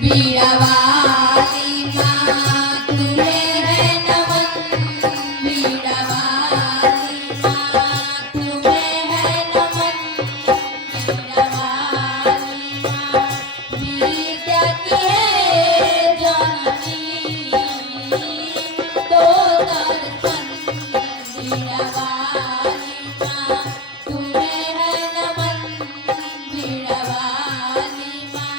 बीड़ा वाली माँ तुम्हें है नमन, बीड़ा वाली माँ तुम्हें है नमन, बीड़ा वाली माँ विद्या की है जननी, दो दर्शन बीड़ा वाली माँ तुम्हें है नमन, बीड़ा वाली माँ।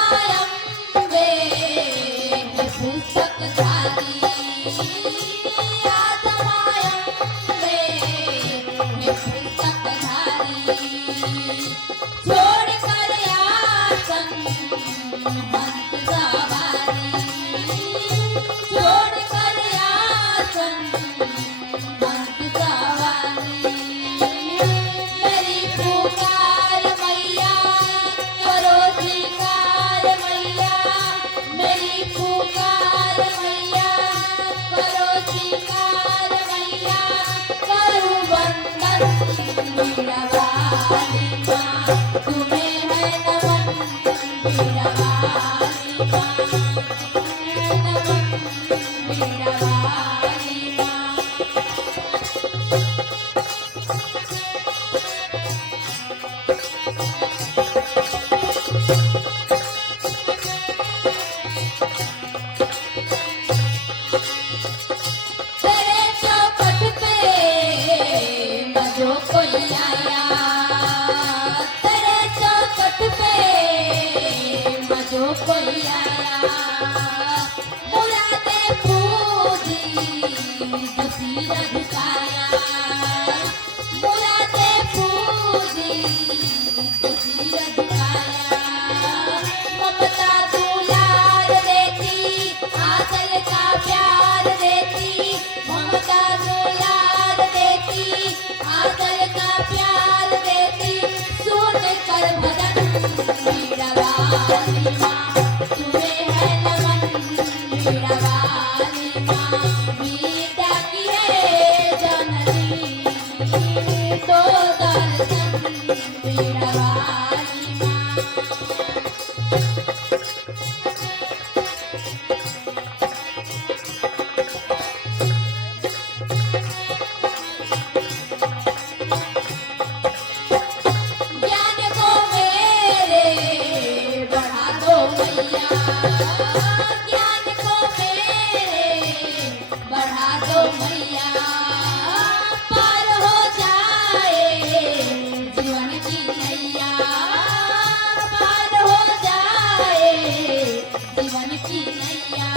आदमायम्बे पुस्तकधारी, आदमायम्बे पुस्तकधारी, छोड़कर आसन हंस सवारी, छोड़कर आसन हंस सवारी। मेरी पुकार मैया करो स्वीकार मैया, मेरी पुकार मैया करो स्वीकार मैया, करूं वंदन बीड़ा वाली माँ तुम्हें है नमन, बीड़ा वाली माँ तुम्हें है नमन, बीड़ा वाली माँ। तेरे चौखट पे न जो कोई आया, तेरे चौखट पे न जो कोई आया, मुरादे पूजी जो सिर झुकाया, मुरादे पूजी जो सिर झुकाया, ममता दुलार देती आंचल का प्यार देती, ममता दुलार देती आंचल का प्यार देती, सुन कर भजन बीड़ा वाली माँ तुम्हें है नमन, बीड़ा वाली माँ विद्या की है जननी, दो दर्शन बीड़ा वाली माँ। ज्ञान को मेरे बढ़ा दो मैया, ज्ञान को मेरे बढ़ा दो मैया, पार हो जाए जीवन की नैया, पार हो जाए जीवन की नैया।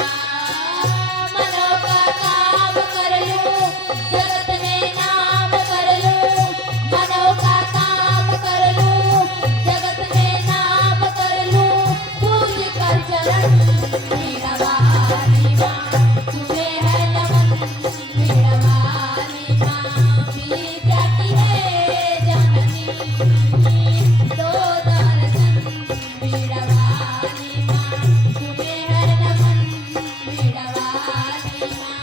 मनों का काम कर लूं जगत में नाम कर लूं, मनों का काम कर लूं जगत में नाम कर लूं, पूज कर चरण बीड़ा वाली माँ तुम्हें है नमन, बीड़ा वाली माँ विद्या की है जननी, दो दर्शन बीड़ा वाली माँ तुम्हें है नमन, बीड़ा वाली माँ।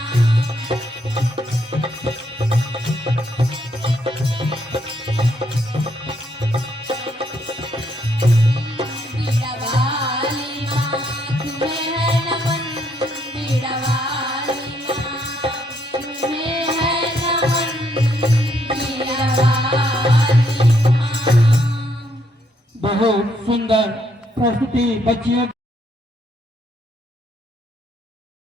बीड़ा वाली माँ तुम्हें है नमन, बीड़ा वाली माँ तुम्हें है नमन, बीड़ा वाली माँ। बहुत सुंदर प्रस्तुति बच्चियों